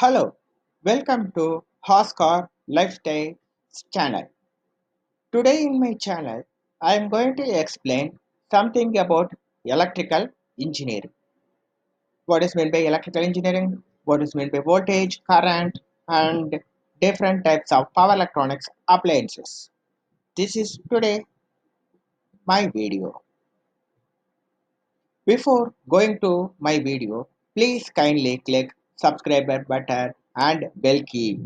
Hello, welcome to Hoskar Lifestyle channel. Today in my channel, I am going to explain something about electrical engineering. What is meant by electrical engineering? What is meant by voltage, current, and different types of power electronics appliances. This is today my video. Before going to my video, please kindly click subscribe button and bell key.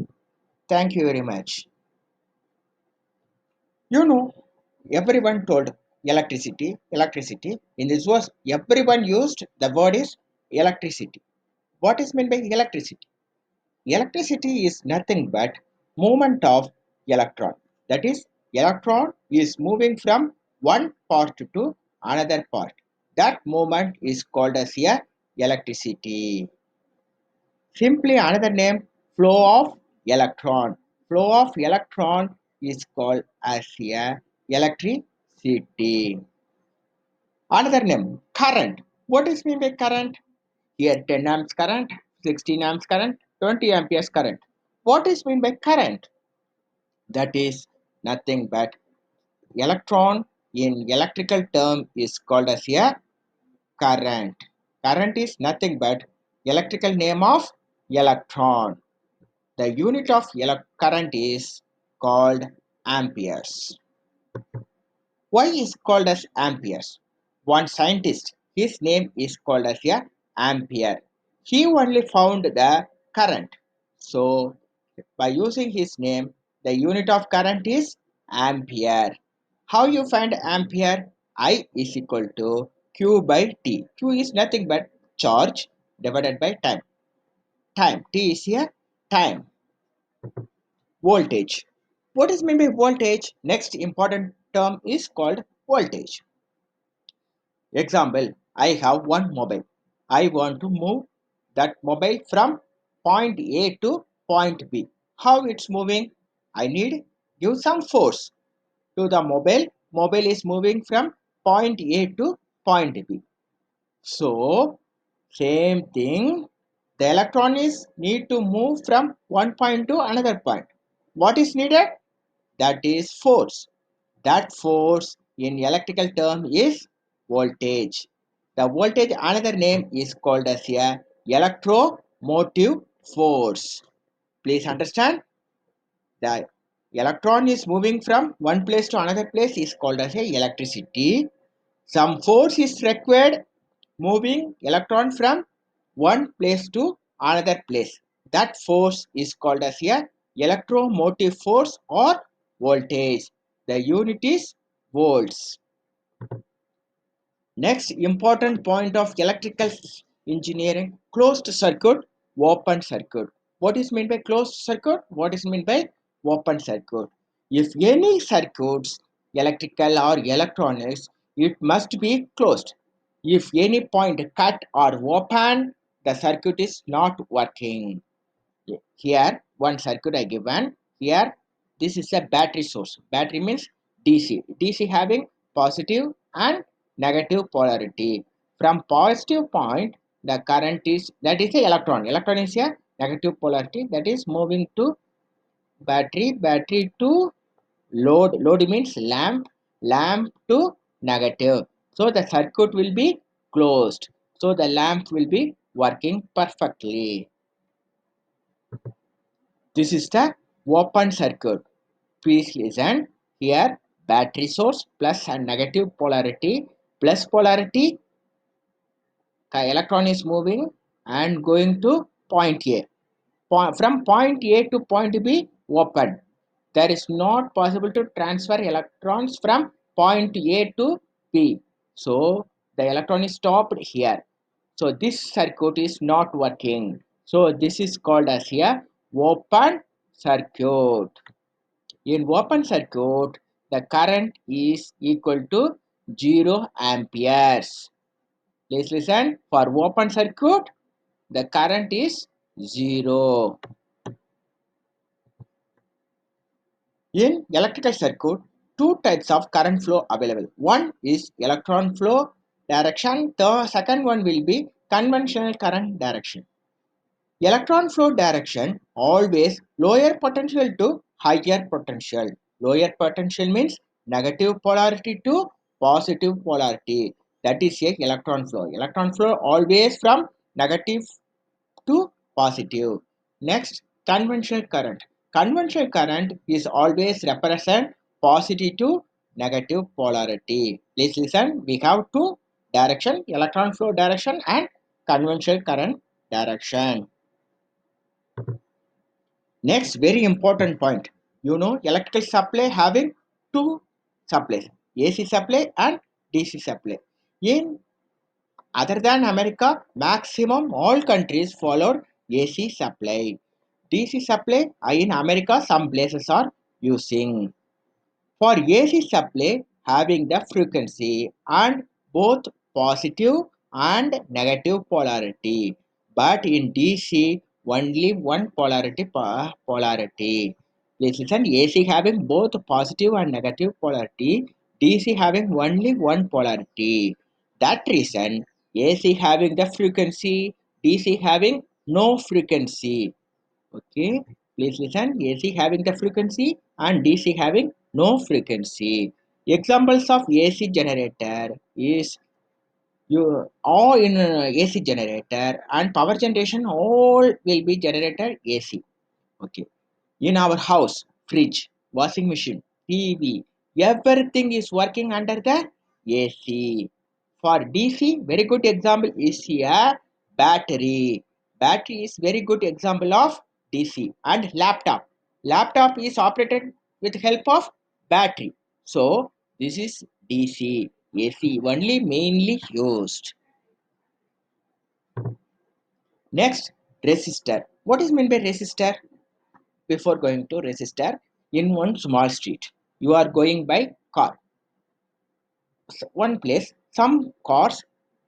Thank you very much. You know, everyone told electricity, electricity. In this was everyone used the word is electricity. What is meant by electricity? Electricity is nothing but movement of electron. That is, electron is moving from one part to another part. That movement is called as a electricity. Simply another name, flow of electron. Flow of electron is called as a electricity. Another name, current. What is mean by current? Here 10 amps current, 16 amps current, 20 amperes current. What is mean by current? That is nothing but electron in electrical term is called as a current. Current is nothing but electrical name of electron. The unit of current is called amperes. Why is called as amperes? One scientist, his name is called as a ampere. He only found the current. So by using his name, the unit of current is ampere. How you find ampere? I is equal to Q by T. Q is nothing but charge divided by time. Time. T is here time. Voltage. What is meant by voltage? Next important term is called voltage. Example, I have one mobile. I want to move that mobile from point A to point B. How it's moving? I need give some force to the mobile. Mobile is moving from point A to point B. So same thing. The electron is need to move from one point to another point. What is needed? That is force. That force in electrical term is voltage. The voltage another name is called as a electromotive force. Please understand, the electron is moving from one place to another place is called as a electricity. Some force is required moving electron from one place to another place. That force is called as a electromotive force or voltage. The unit is volts. Next important point of electrical engineering, closed circuit, open circuit. What is meant by closed circuit? What is meant by open circuit? If any circuits, electrical or electronics, it must be closed. If any point cut or open, the circuit is not working. Here one circuit I given. Here this is a battery source. Battery means DC. DC having positive and negative polarity. From positive point the current is, that is a electron. Electron is a negative polarity, that is moving to battery. Battery to load. Load means lamp. Lamp to negative. So the circuit will be closed. So the lamp will be working perfectly. This is the open circuit. Please listen. Here battery source plus and negative polarity. Plus polarity, the electron is moving and going to point A. From point A to point B open. There is not possible to transfer electrons from point A to B. So the electron is stopped here. So this circuit is not working. So this is called as a open circuit. In open circuit, the current is equal to 0 amperes. Please listen. For open circuit, the current is 0. In electrical circuit, two types of current flow available. One is electron flow direction. The second one will be conventional current direction. Electron flow direction always lower potential to higher potential. Lower potential means negative polarity to positive polarity. That is a electron flow. Electron flow always from negative to positive. Next, conventional current. Conventional current is always represent positive to negative polarity. Please listen. We have two direction: electron flow direction and conventional current direction. Next, very important point. You know, electrical supply having two supplies: AC supply and DC supply. In other than America, maximum all countries followed AC supply. DC supply in America, some places are using. For AC supply, having the frequency and both positive and negative polarity, but in DC only one polarity. Please listen. AC having both positive and negative polarity, DC having only one polarity. That reason AC having the frequency, DC having no frequency. Okay, please listen. AC having the frequency and DC having no frequency. Examples of AC generator is you all in AC generator and power generation all will be generated AC. Okay, in our house, fridge, washing machine, TV, everything is working under the AC. For DC, very good example is a battery. Battery is very good example of DC. And laptop. Laptop is operated with help of battery. So this is DC. AC only mainly used. Next, resistor. What is meant by resistor? Before going to resistor, in one small street, you are going by car. One place, some cars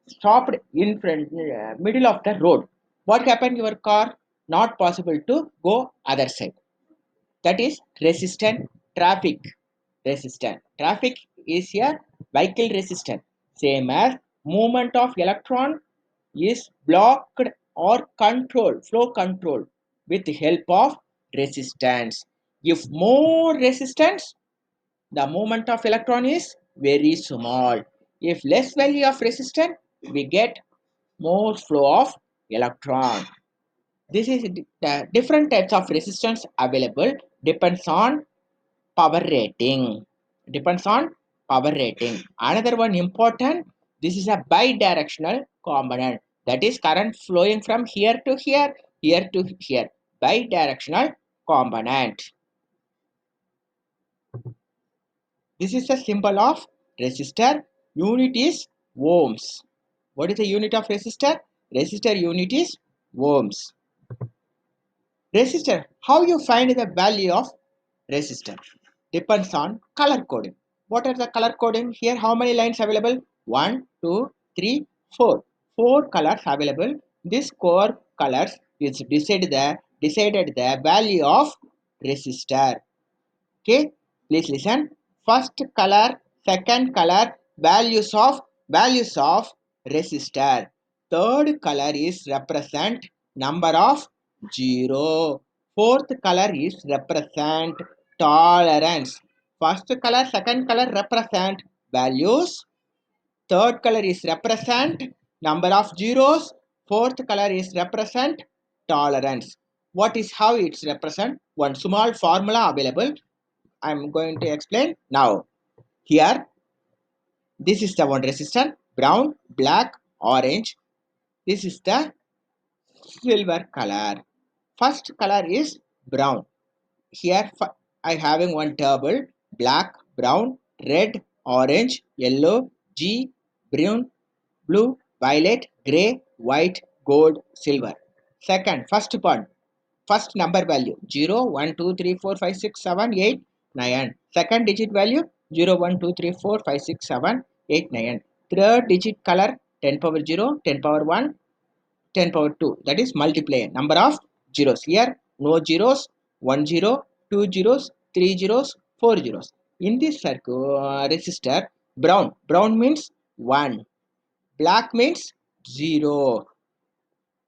stopped in front, middle of the road. What happened? Your car not possible to go other side. That is resistant traffic. Resistant traffic is a vehicle resistant. Same as movement of electron is blocked or controlled, flow control with help of resistance. If more resistance, the movement of electron is very small. If less value of resistance, we get more flow of electron. This is the different types of resistance available depends on power rating. Depends on power rating. Another one important, this is a bidirectional component. That is current flowing from here to here, here to here. Bidirectional component. This is the symbol of resistor. Unit is ohms. What is the unit of resistor? Resistor unit is ohms. Resistor. How you find the value of resistor? Depends on color coding. What are the color coding? Here how many lines available? 1, 2, 3, 4. 4 colors available. This core colors is decided the value of resistor. Okay, please listen. First color, second color, values of resistor. Third color is represent number of 0. Fourth color is represent tolerance. First color, second color represent values. Third color is represent number of zeros. Fourth color is represent tolerance. What is how it's represent? One small formula available. I'm going to explain now. Here, this is the one resistor: brown, black, orange. This is the silver color. First color is brown. Here I having one table: black, brown, red, orange, yellow, G, brown, blue, violet, gray, white, gold, silver. Second, first one, first number value 0, 1, 2, 3, 4, 5, 6, 7, 8, 9. Second digit value 0, 1, 2, 3, 4, 5, 6, 7, 8, 9. Third digit color 10 power 0, 10 power 1, 10 power 2. That is multiplier. Number of zeros. Here no zeros, 1 0, 2 zeros, 3 zeros, 4 zeros. In this circle resistor, brown. Brown means 1. Black means 0.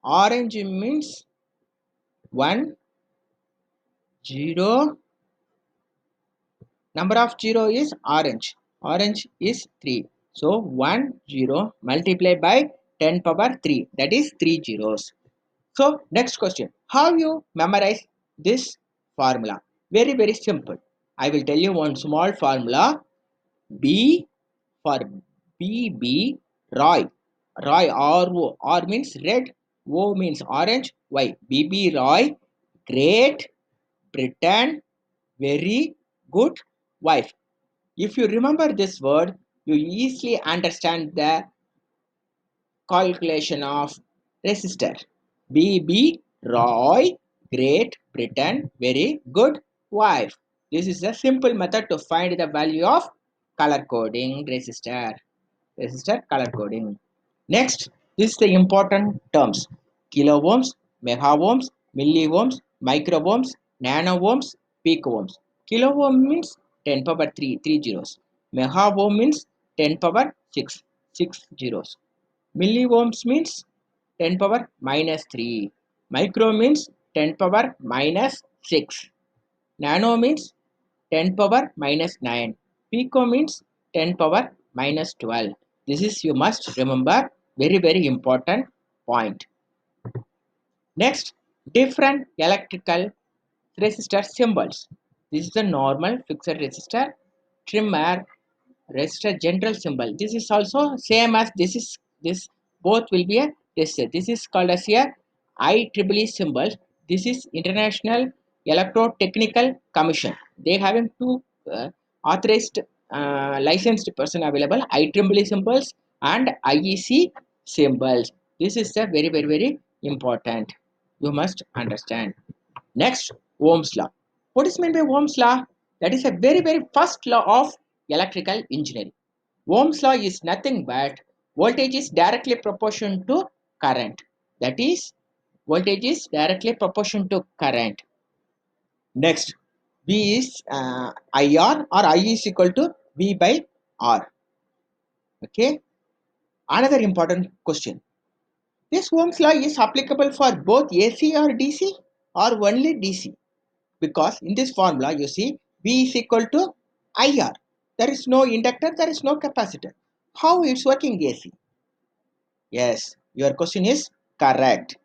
Orange means 1 0. Number of 0 is orange. Orange is 3. So 1 0 multiplied by 10 power 3, that is 3 zeros. So next question, how you memorize this formula? Very very simple. I will tell you one small formula. B for BB, Roy. Roy, R-O. R means red, O means orange, Y. BB Roy, Great Britain, very good wife. If you remember this word, you easily understand the calculation of resistor. BB Roy, Great Britain, very good wife. This is a simple method to find the value of color coding resistor. Resistor color coding. Next, this is the important terms: kilo ohms, mega ohms, milli ohms, micro ohms, nano ohms, pico ohms. Kilo ohm means 10 power 3, 3 zeros. Mega ohm means 10 power 6, 6 zeros. Milli ohms means 10 power minus 3. Micro means 10 power minus 6. Nano means 10 power minus 9. Pico means 10 power minus 12. This is, you must remember, very very important point. Next, different electrical resistor symbols. This is the normal fixed resistor, trimmer, resistor general symbol. This is also same as this is this, both will be a resistor. This is called as a IEEE symbol. This is International Electrotechnical Commission. They having two authorized licensed person available, IEEE symbols and IEC symbols. This is a very very very important. You must understand. Next, Ohm's law. What is meant by Ohm's law? That is a very very first law of electrical engineering. Ohm's law is nothing but voltage is directly proportional to current. That is, voltage is directly proportional to current. Next, V is IR, or I is equal to V by R. Okay. Another important question. This Ohm's law is applicable for both AC or DC, or only DC? Because in this formula you see V is equal to IR. There is no inductor, there is no capacitor. How it's working AC? Yes, your question is correct.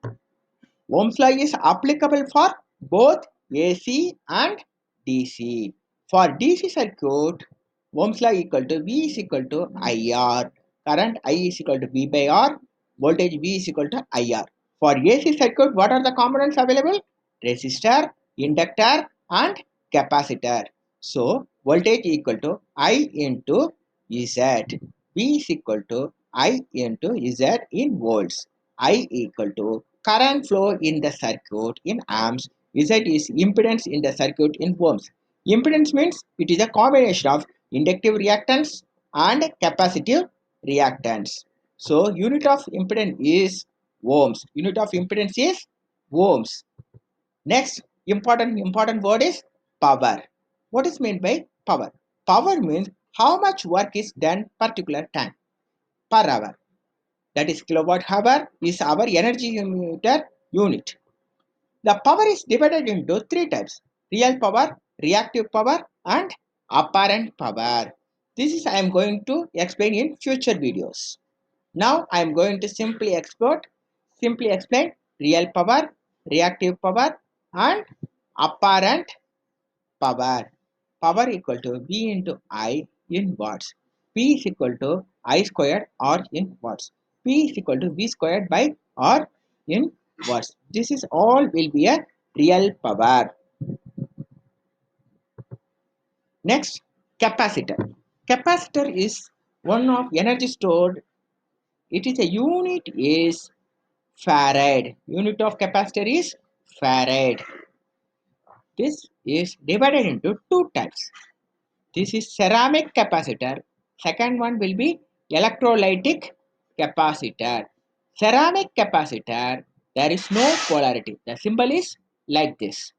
Ohm's law is applicable for both AC and DC. For DC circuit, Ohm's law equal to V is equal to IR. Current I is equal to V by R. Voltage V is equal to IR. For AC circuit, what are the components available? Resistor, inductor and capacitor. So, voltage equal to I into Z. V is equal to I into Z in volts. I equal to current flow in the circuit in amps. Z is impedance in the circuit in ohms. Impedance means it is a combination of inductive reactance and capacitive reactance. So unit of impedance is ohms. Unit of impedance is ohms. Next important word is power. What is meant by power? Power means how much work is done particular time per hour. That is kilowatt hour is our energy meter unit. The power is divided into three types: real power, reactive power and apparent power. This is I am going to explain in future videos. Now I am going to simply explain real power, reactive power and apparent power. Power equal to V into I in watts. P is equal to I squared R in watts. P is equal to V squared by R in watts. This is all will be a real power. Next, capacitor. Capacitor is one of energy stored. It is a unit is farad. Unit of capacitor is farad. This is divided into two types. This is ceramic capacitor. Second one will be electrolytic capacitor. Ceramic capacitor, there is no polarity. The symbol is like this.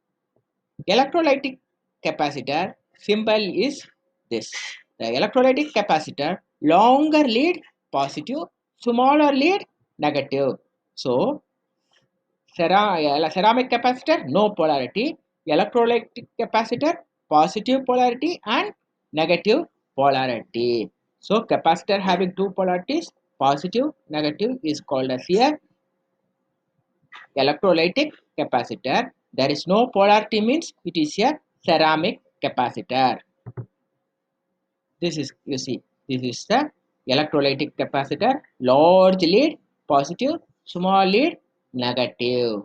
Electrolytic capacitor symbol is this. The electrolytic capacitor, longer lead positive, smaller lead negative. So ceramic capacitor, no polarity. Electrolytic capacitor, positive polarity and negative polarity. So capacitor having two polarities, positive, negative, is called as here electrolytic capacitor. There is no polarity means it is a ceramic capacitor. This is, you see, this is the electrolytic capacitor. Large lead positive, small lead negative.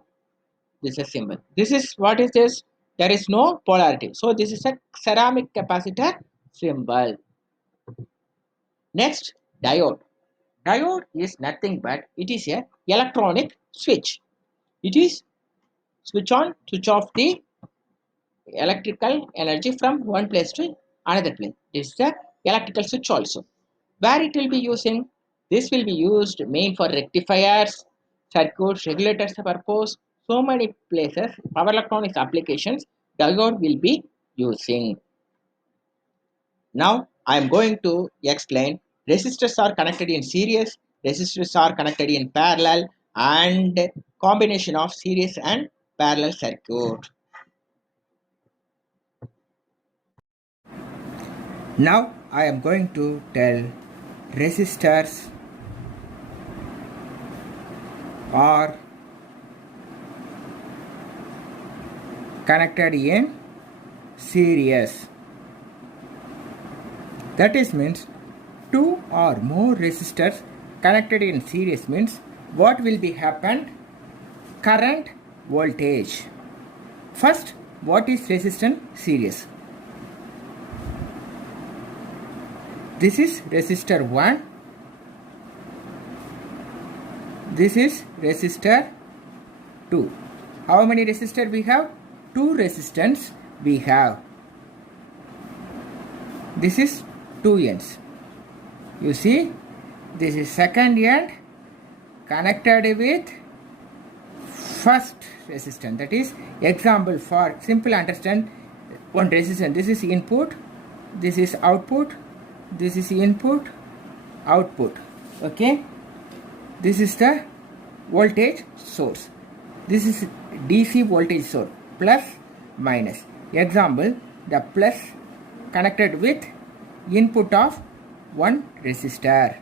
This is symbol. This is what is this? There is no polarity. So this is a ceramic capacitor symbol. Next, diode. Diode is nothing but it is a electronic switch. It is switch on, switch off the electrical energy from one place to another place. This is the electrical switch also. Where it will be using? This will be used main for rectifiers, circuits, regulators purpose. So many places power electronics applications diode will be using. Now I am going to explain resistors are connected in series, resistors are connected in parallel, and combination of series and parallel circuit. Now I am going to tell resistors are connected in series. That is means two or more resistors connected in series means what will be happened? Current, voltage. First, what is resistance series? This is resistor 1. This is resistor 2. How many resistors we have? 2 resistance we have. This is 2 ends. You see, this is second end connected with first resistance. That is example for simple understand one resistance. This is input, this is output, this is input, output. Okay, this is the voltage source. This is DC voltage source, plus minus. Example, the plus connected with input of one resistor.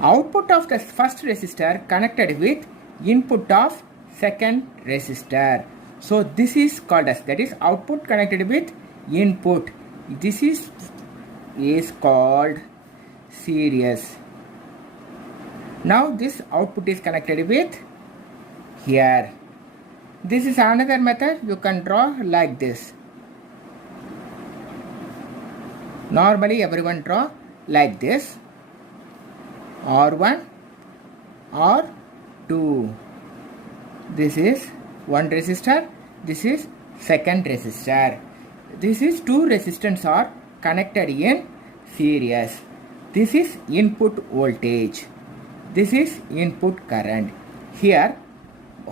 Output of the first resistor connected with input of second resistor. So this is called as, that is output connected with input. This is called series. Now this output is connected with here. This is another method you can draw like this. Normally everyone draw like this. R1, R2. This is one resistor. This is second resistor. This is two resistors are connected in series. This is input voltage. This is input current. Here,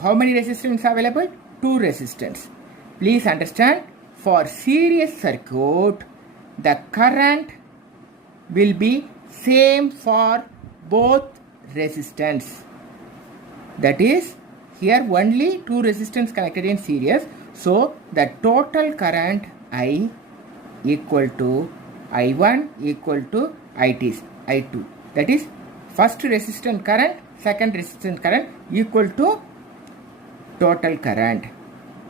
how many resistors available? 2 resistors. Please understand, for series circuit, the current will be same for both resistance. That is, here only 2 resistors connected in series. So the total current I equal to I1 equal to I2. That is, first resistance current, second resistance current equal to total current.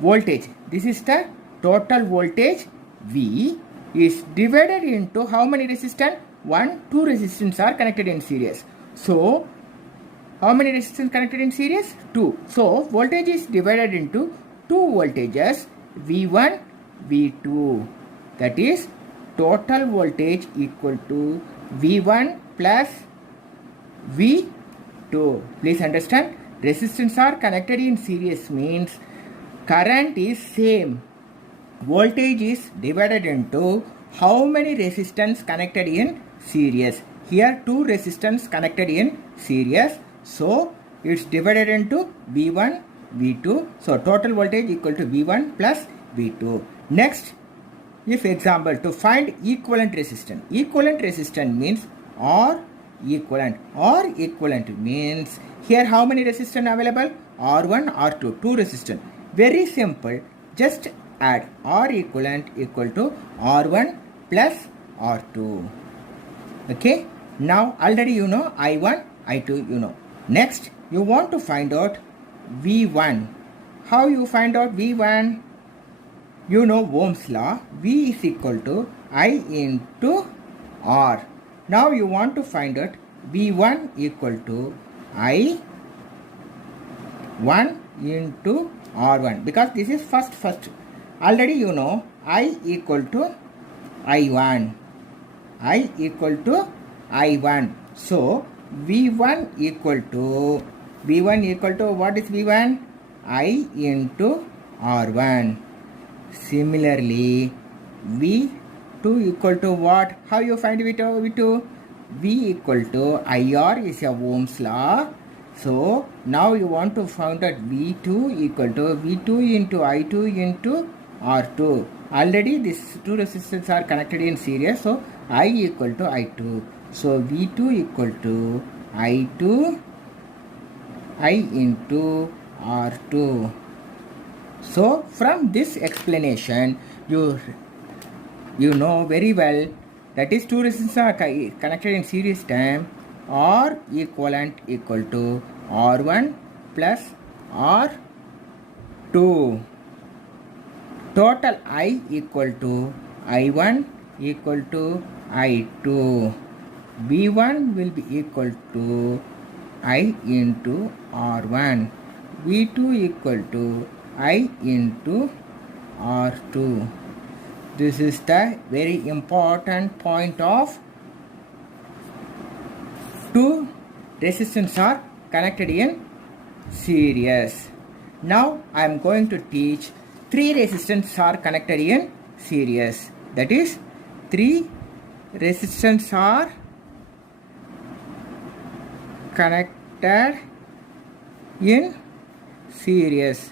Voltage, this is the total voltage V is divided into how many resistors? 1, 2 resistors are connected in series. So how many resistors connected in series? 2. So voltage is divided into 2 voltages, V1, V2. That is, total voltage equal to V1 plus V2. Please understand, resistors are connected in series means current is same. Voltage is divided into how many resistors connected in series. Here 2 resistors connected in series. So it's divided into V1, V2. So total voltage equal to V1 plus V2. Next, if example to find equivalent resistance. Equivalent resistance means R equivalent. R equivalent means here how many resistors available? R1, R2, two resistance. Very simple. Just add R equivalent equal to R1 plus R2. Okay. Now already you know I1, I2 you know. Next you want to find out V1. How you find out V1? You know Ohm's law. V is equal to I into R. Now you want to find out V1 equal to I 1 into R1 because this is first. Already you know I equal to I1. I equal to I1. So V1 equal to what is V1? I into R1. Similarly, V2 equal to what? How you find V2? V equal to IR is a Ohm's law. So now you want to find out V2 equal to V2 into I2 into R2. Already these two resistors are connected in series. So I equal to I2. So V2 equal to I2 I into R2. So from this explanation you know very well that is two resistors are connected in series time. R equivalent equal to R1 plus R2. Total I equal to I1 equal to I2. V1 will be equal to I into R1. V2 equal to I into R2. This is the very important point of two resistors are connected in series. Now I am going to teach three resistors are connected in series. That is, three resistors are connected in series.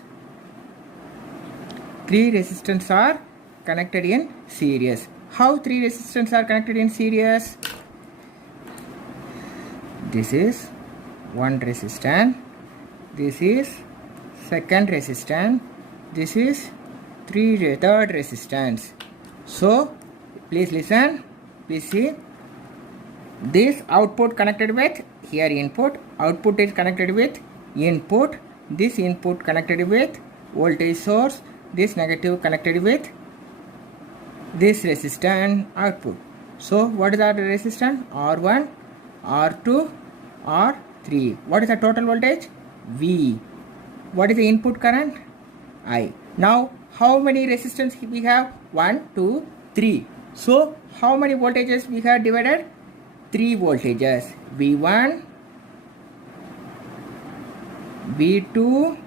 Three resistors are connected in series. How three resistors are connected in series? This is one resistance. This is second resistance. This is third resistance. So please listen. Please see. This output connected with here input. Output is connected with input. This input connected with voltage source. This negative connected with this resistance output. So what is our resistance? R1, R2, R3. What is the total voltage? V. What is the input current? I. Now how many resistance we have? 1, 2, 3. So how many voltages we have divided? 3 voltages. V1, V2,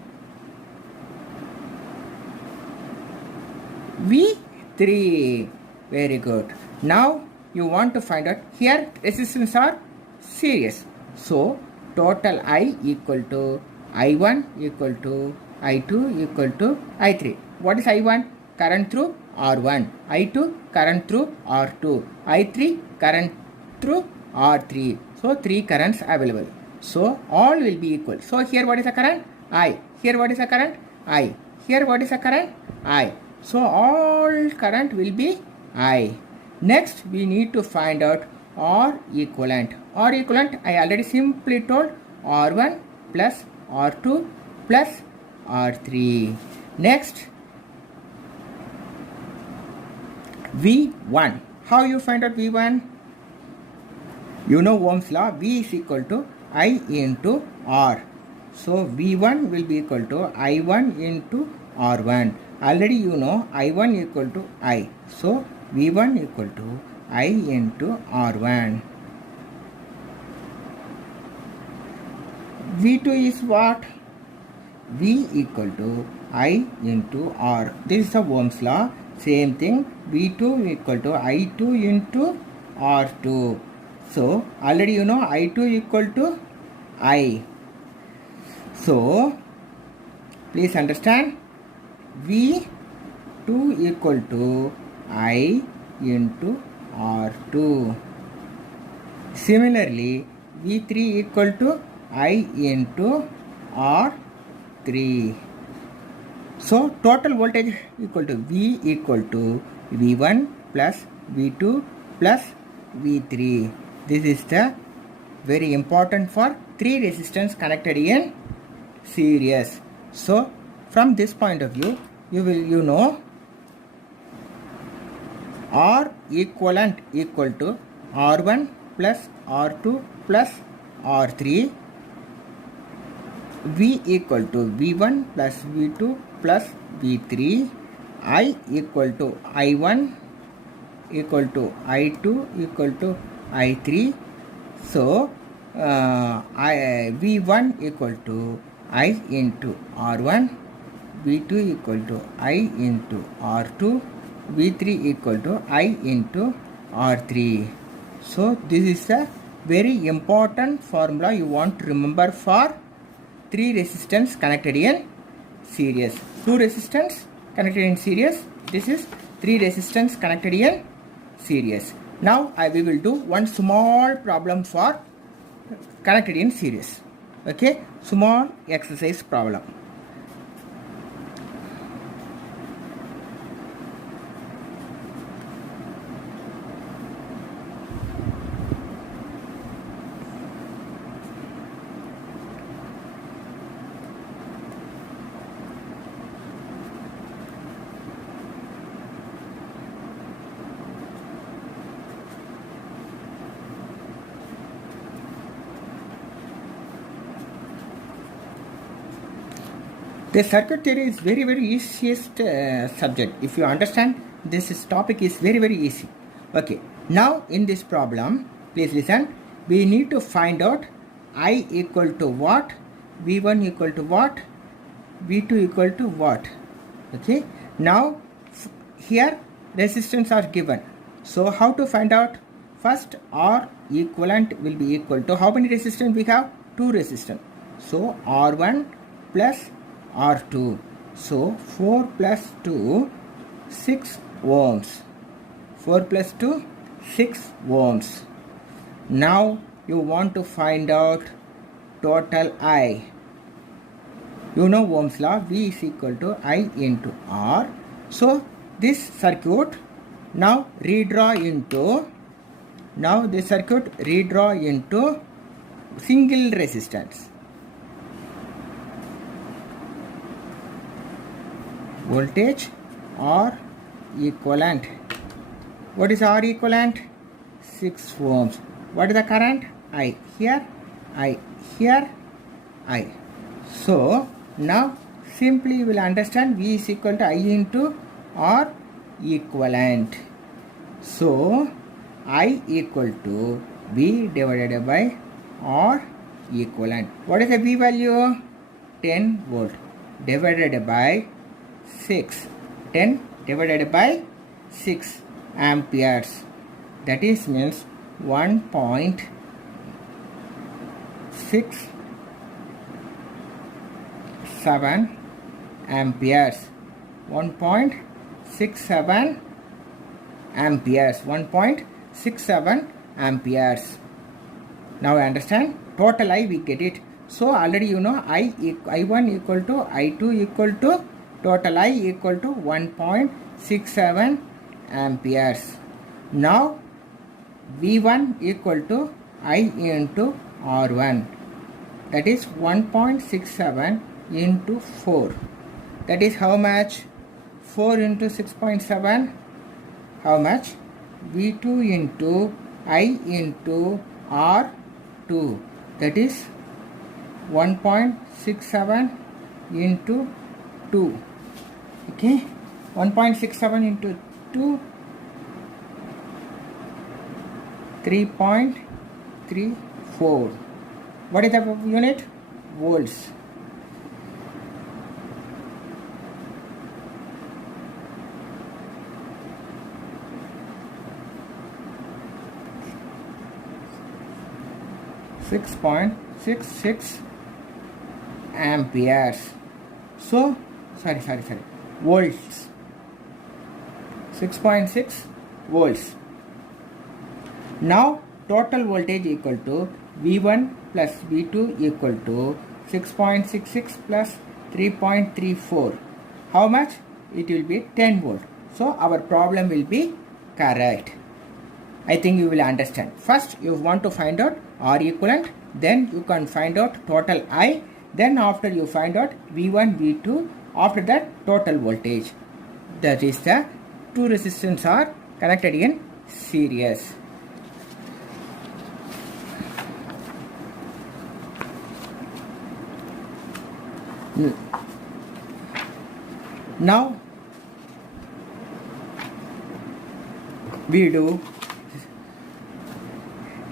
V3. Very good. Now you want to find out here resistance are series. So total I equal to I1 equal to I2 equal to I3. What is I1? Current through R1. I2 current through R2. I3 current through R3. So 3 currents available. So all will be equal. So here what is the current? I. Here what is the current? I. Here what is the current? I. So all current will be I. Next we need to find out R equivalent. R equivalent I already simply told R1 plus R2 plus R3. Next V1. How you find out V1? You know Ohm's law. V is equal to I into R. So V1 will be equal to I1 into R1. Already you know I1 equal to I. So V1 equal to I into R1. V2 is what? V equal to I into R. This is the Ohm's law. Same thing. V2 equal to I2 into R2. So already you know I2 equal to I. So please understand, V2 equal to I into R2. Similarly, V3 equal to I into R3. 3. So total voltage equal to V equal to V1 plus V2 plus V3. This is the very important for 3 resistors connected in series. So from this point of view, you know R equivalent equal to R1 plus R2 plus R3. V equal to V1 plus V2 plus V3. I equal to I1 equal to I2 equal to I3. So V1 equal to I into R1, V2 equal to I into R2, V3 equal to I into R3. So this is a very important formula you want to remember for 3 resistors connected in series. 2 resistors connected in series. This is 3 resistors connected in series. Now we will do one small problem for connected in series. Okay, small exercise problem. The circuit theory is very easiest subject. If you understand, this topic is very easy. Okay, now in this problem, please listen. We need to find out I equal to what, V1 equal to what, V2 equal to what. Okay, now here resistance are given. So how to find out? First, R equivalent will be equal to how many resistance we have? 2 resistance. So R1 plus R2. So 4 plus 2, 6 ohms. 4 plus 2, 6 ohms. Now you want to find out total I. You know Ohm's law, V is equal to I into R. So this circuit now redraw into single resistance. Voltage R equivalent. What is R equivalent? 6 ohms. What is the current? I here, I here, I. So now simply you will understand V is equal to I into R equivalent. So I equal to V divided by R equivalent. What is the V value? 10 volt divided by 6. 10 divided by 6 amperes. That is means 1.67 amperes. 1.67 amperes. 1.67 amperes. Now I understand. Total I we get it. So already you know I1 equal to I2 equal to total I equal to 1.67 amperes. Now V1 equal to I into R1. That is 1.67 into 4. That is how much? 4 into 6.7. How much? V2 into I into R2. That is 1.67 into 2. Okay, 1.67 into 2, 3.34. What is the unit? Volts. .66 amperes. So sorry, volts. 6.6 volts. Now total voltage equal to V1 plus V2 equal to 6.66 plus 3.34. How much? It will be 10 volt. So our problem will be correct. I think you will understand. First you want to find out R equivalent, then you can find out total I, then after you find out V1, V2, after that total voltage. That is the two resistors are connected in series. Now we do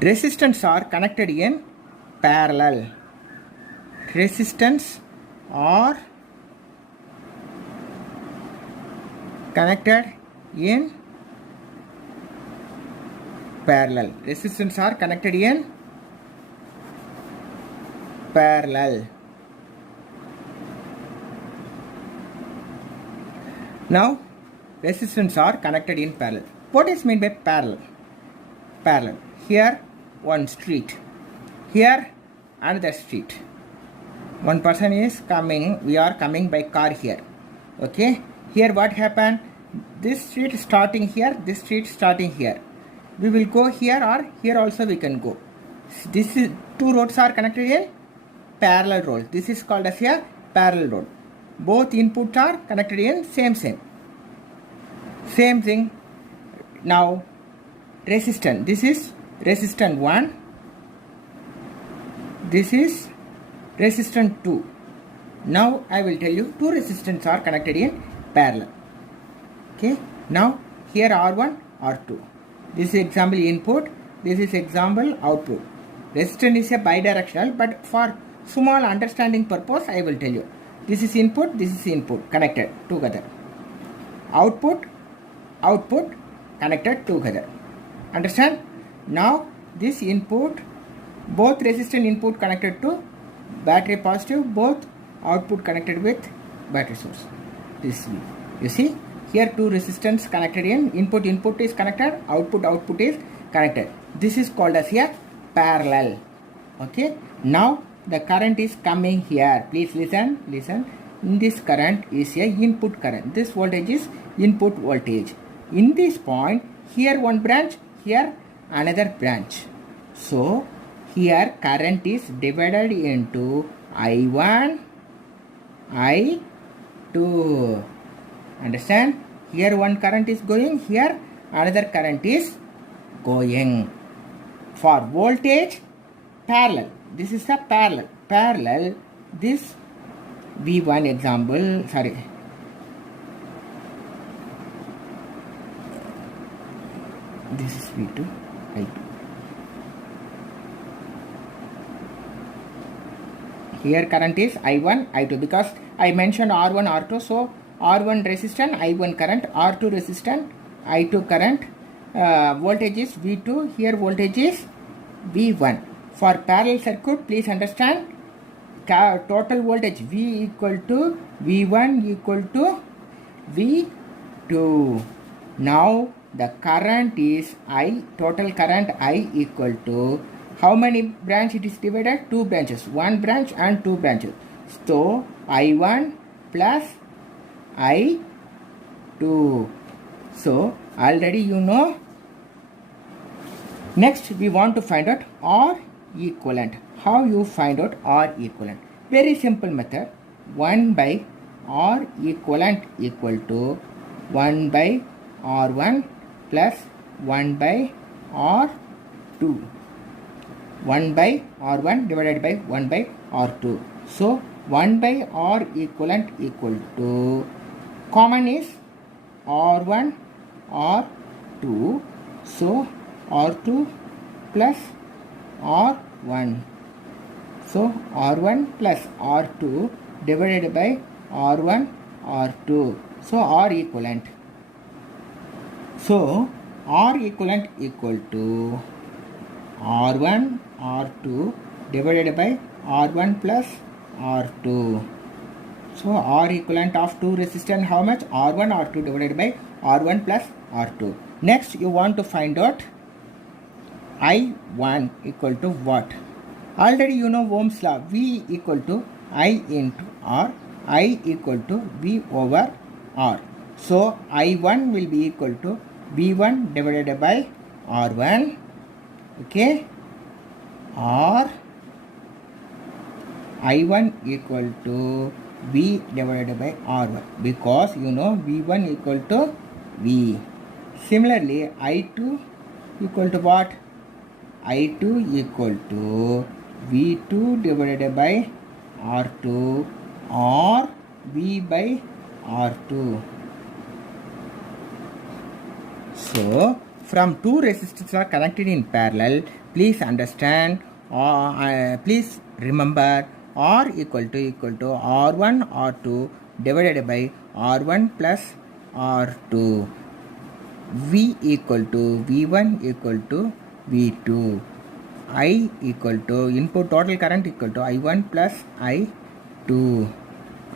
resistance are connected in parallel. Resistance are connected in parallel. Resistance are connected in parallel. Now resistance are connected in parallel. What is meant by parallel? Parallel. Here one street, here another street. One person is coming, we are coming by car here. Okay, here what happened? This street starting here, this street starting here. We will go here or here also we can go. This is two roads are connected in parallel road. This is called as a parallel road. Both inputs are connected in same thing. Now resistance, this is resistance 1, this is resistance 2. Now I will tell you two resistors are connected in parallel. Okay, now here R1, R2. This is example input, this is example output. Resistance is a bidirectional, but for small understanding purpose I will tell you. This is input connected together. Output connected together. Understand? Now this input, both resistor input connected to battery positive, both output connected with battery source. This you see here two resistors connected in input is connected, output is connected. This is called as a parallel. Okay, now the current is coming here. Please listen. This current is a input current. This voltage is input voltage. In this point, here one branch, here another branch. So here current is divided into I1, I2. Understand? Here one current is going, here another current is going. For voltage, parallel. This is a parallel. This V1 example, this is V2, I2. Here current is I1, I2 because I mentioned R1, R2. So R1 resistance, I1 current, R2 resistance, I2 current. Voltage is V2, here voltage is V1. For parallel circuit, please understand total voltage V equal to V1 equal to V2. Now the current is I, total current I equal to how many branch it is divided? Two branches, one branch and two branches. So I1 plus I2. So already you know. Next we want to find out R equivalent. How you find out R equivalent? Very simple method. 1 by R equivalent equal to 1 by R1 plus 1 by R2. 1 by R1 divided by 1 by R2. So 1 by R equivalent equal to, common is R1, R2. So R2 plus R1. So R1 plus R2 divided by R1, R2. So R equivalent. So R equivalent equal to R1, R2 divided by R1 plus R2. So R equivalent of two resistance how much? R1, R2 divided by R1 plus R2. Next you want to find out I1 equal to what? Already you know Ohm's law. V equal to I into R. I equal to V over R. So I1 will be equal to V1 divided by R1. Okay, or I1 equal to V divided by R1, because you know V1 equal to V. Similarly, I2 equal to what? I2 equal to V2 divided by R2 or V by R2. So, from two resistors are connected in parallel, please understand or please remember R equal to R1 R2 divided by R1 plus R2. V equal to V1 equal to V2. I equal to input total current equal to I1 plus I2.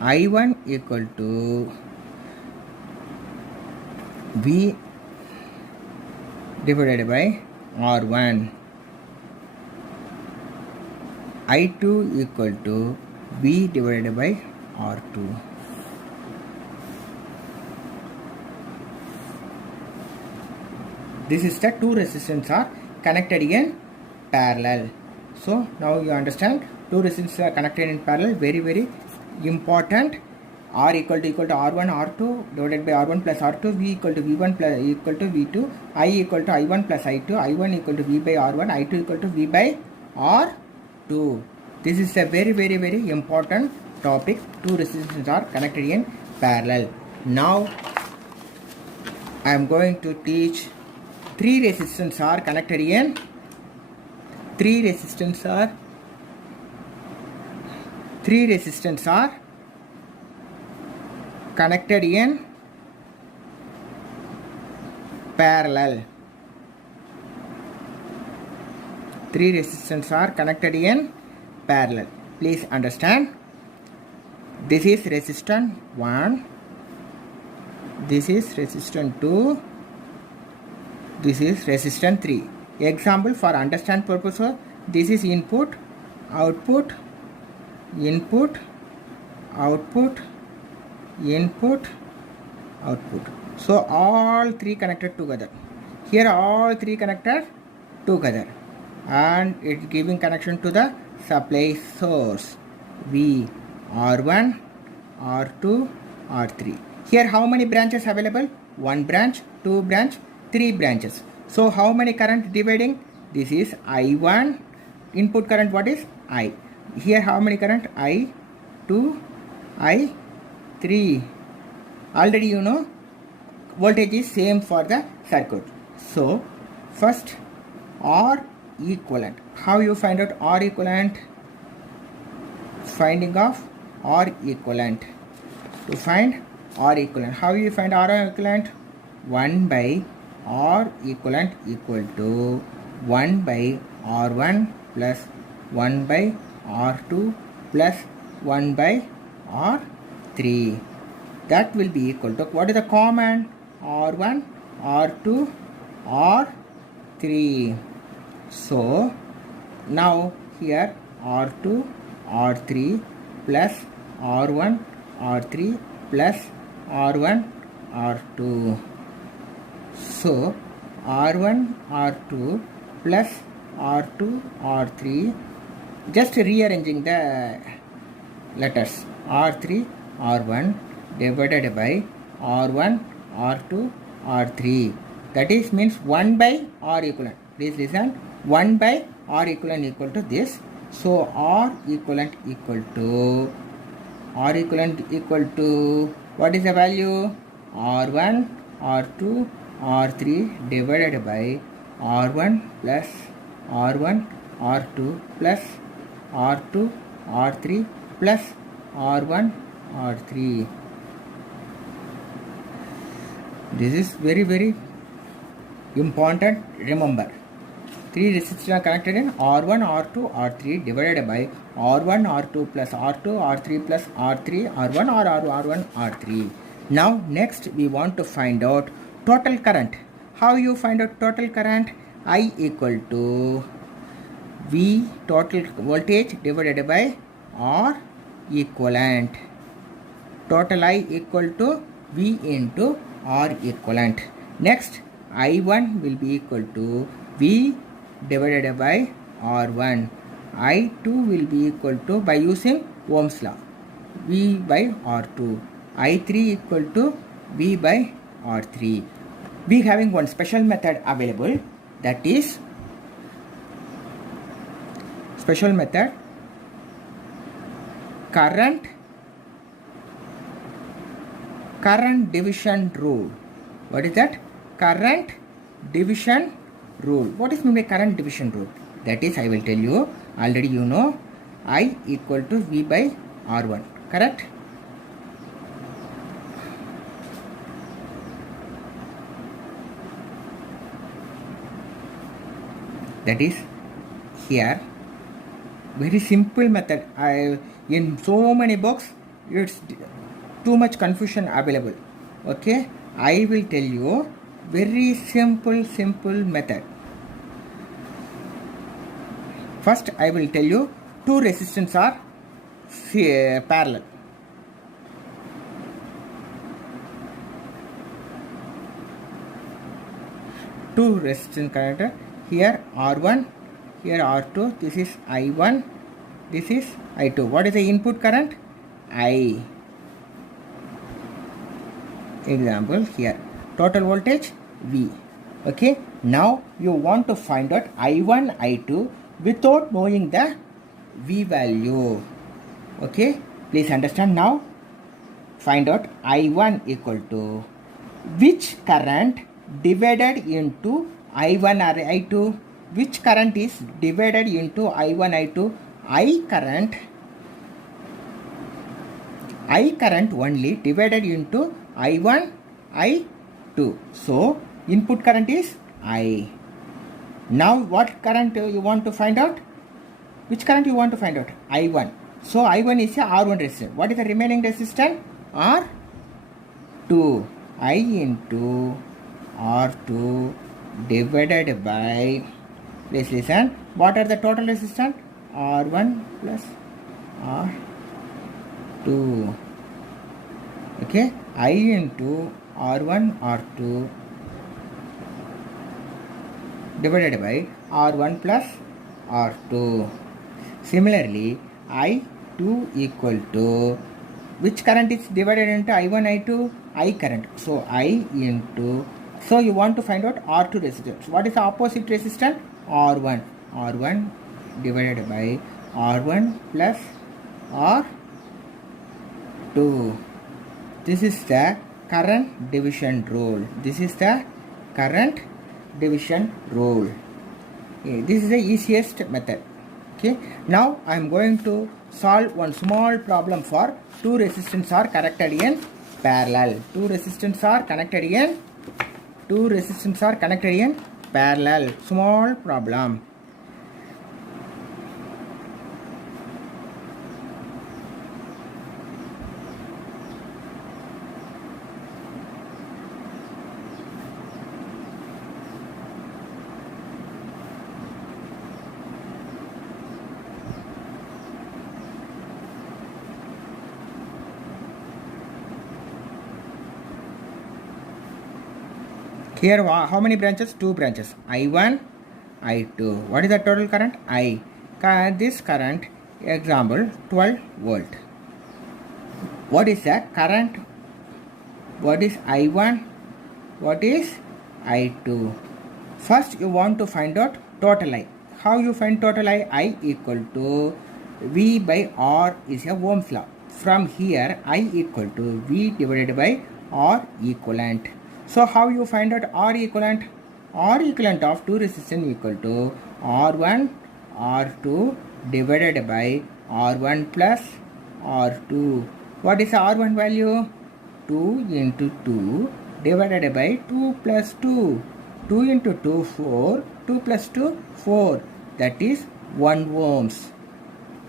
I1 equal to V divided by R1. I2 equal to V divided by R2. This is the two resistors are connected in parallel. So now you understand two resistors are connected in parallel. Very important. R equal to R1 R2 divided by R1 plus R2. V equal to V1 plus equal to V2. I equal to I1 plus I2. I1 equal to V by R1. I2 equal to V by R2. This is a very important topic. Two resistors are connected in parallel. Now I am going to teach three resistors are connected in three resistors are connected in parallel. Three resistors are connected in parallel. Please understand. This is resistor 1. This is resistor 2. This is resistor 3. Example for understand purpose. This is input, output, input, output, input, output. So all three connected together. Here all three connected together, and it's giving connection to the supply source V, R1, R2, R3. Here how many branches available? One branch, two branch, three branches. So how many current dividing? This is I1. Input current what is? I. Here how many current? I2, I3. Already you know voltage is same for the circuit. So first R equivalent. How you find out R equivalent? Finding of R equivalent. To find R equivalent. How you find R equivalent? 1 by R equivalent equal to 1 by R1 plus 1 by R2 plus 1 by R3. That will be equal to, what is the common? R1, R2, R3. So now here R2, R3 plus R1, R3 plus R1, R2. So R1, R2 plus R2, R3, just rearranging the letters, R3, R1 divided by R1, R2, R3. That is means 1 by R equivalent. Please listen. 1 by R equivalent equal to this. So R equivalent equal to what is the value? R1, R2, R3 divided by R1 plus R1, R2 plus R2, R3 plus R1, R3. This is very important. Remember, three resistors are connected in R1, R2, R3 divided by R1, R2 plus R2, R3 plus R3, R1 or R1, R3. Now next we want to find out total current. How you find out total current? I equal to V total voltage divided by R equivalent. total I equal to V into R equivalent. Next, I1 will be equal to V divided by R1. I2 will be equal to, by using Ohm's law, V by R2. I3 equal to V by R3. We having one special method available, that is special method current division rule. What is that? Current division rule. What is meant by current division rule? That is, I will tell you, already you know, I equal to V by R1, correct? That is here very simple method. In so many books it's too much confusion available. Okay, I will tell you very simple method. First I will tell you two resistors are parallel. Two resistance connector, here R1, here R2, this is I1, this is I2. What is the input current? I. Example here, total voltage V. Okay, now you want to find out I1, I2 without knowing the V value. Okay, please understand now. Find out I1 equal to which current divided into I1 or I2. Which current is divided into I1, I2? I current only divided into I1, I2. So input current is I. Now what current you want to find out? Which current you want to find out? I1. So I1 is a R1 resistance. What is the remaining resistance? R2. I into R2 divided by, please listen, what are the total resistance? R1 plus R2. Okay, I into R1, R2 divided by R1 plus R2. Similarly, I2 equal to, which current is divided into I1, I2? I current. So I into, so you want to find out R2 resistance. What is the opposite resistance? R1. R1 divided by R1 plus R2. This is the current division rule. This is the current division rule. Okay, this is the easiest method. Okay, now I am going to solve one small problem for two resistors are connected in parallel. Two resistors are connected in parallel. Small problem. Here how many branches? Two branches. I1, I2. What is the total current? I. This current, example, 12 volt. What is the current? What is I1? What is I2? First you want to find out total I. How you find total I? I equal to V by R is a Ohm's law. From here I equal to V divided by R equivalent. So how you find out R equivalent? R equivalent of two resistance equal to R1, R2 divided by R1 plus R2. What is the R1 value? 2 into 2 divided by 2 plus 2. 2 into 2, 4. 2 plus 2, 4. That is 1 ohms.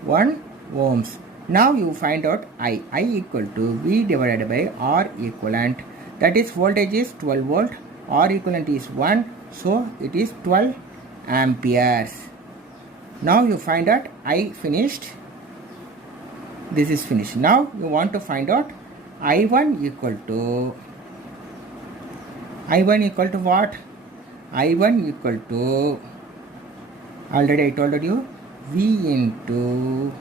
1 ohms. Now you find out I. I equal to V divided by R equivalent. That is voltage is 12 volt. R equivalent is 1. So it is 12 amperes. Now you find out I finished. This is finished. Now you want to find out I1 equal to what? I1 equal to, already I told you, V into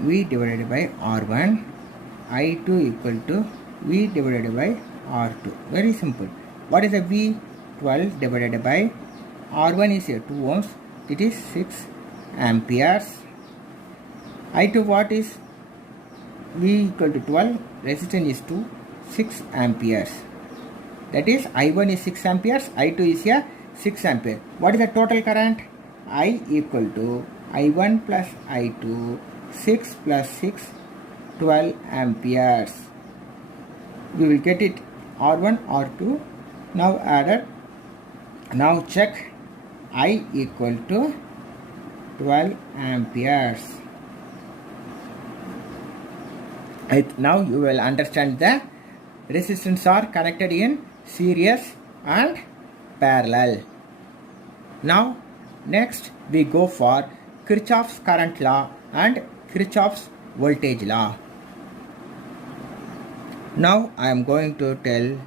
V divided by R1. I2 equal to V divided by R2. Very simple. What is the V? 12 divided by R1 is 2 ohms. It is 6 amperes. I2 what is? V equal to 12. Resistance is 2. 6 amperes. That is I1 is 6 amperes. I2 is 6 ampere. What is the total current? I equal to I1 plus I2. 6 plus 6, 12 amperes. We will get it R1, R2. Now added. Now check. I equal to 12 amperes. Now you will understand the resistance are connected in series and parallel. Now next we go for Kirchhoff's current law and Kirchhoff's voltage law. Now I am going to tell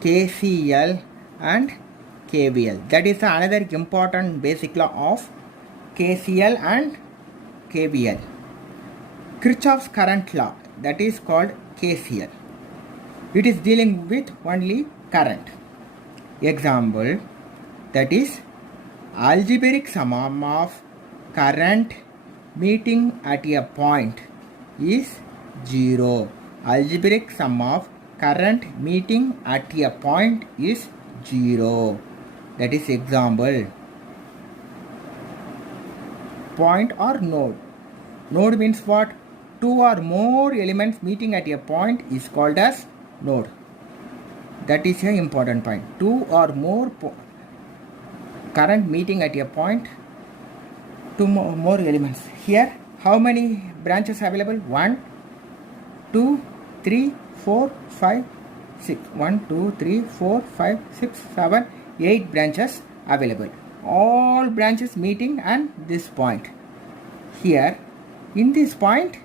KCL and KVL. That is another important basic law of KCL and KVL. Kirchhoff's current law, that is called KCL. It is dealing with only current. Example, that is algebraic sum of current meeting at a point is 0. Algebraic sum of current meeting at a point is 0. That is example. Point or node. Node means what? Two or more elements meeting at a point is called as node. That is an important point. Two or more current meeting at a point. Two more elements. Here, how many branches available? 1, 2, 3, 4, 5, 6. 1, 2, 3, 4, 5, 6, 7, 8 branches available. All branches meeting at this point. Here, in this point,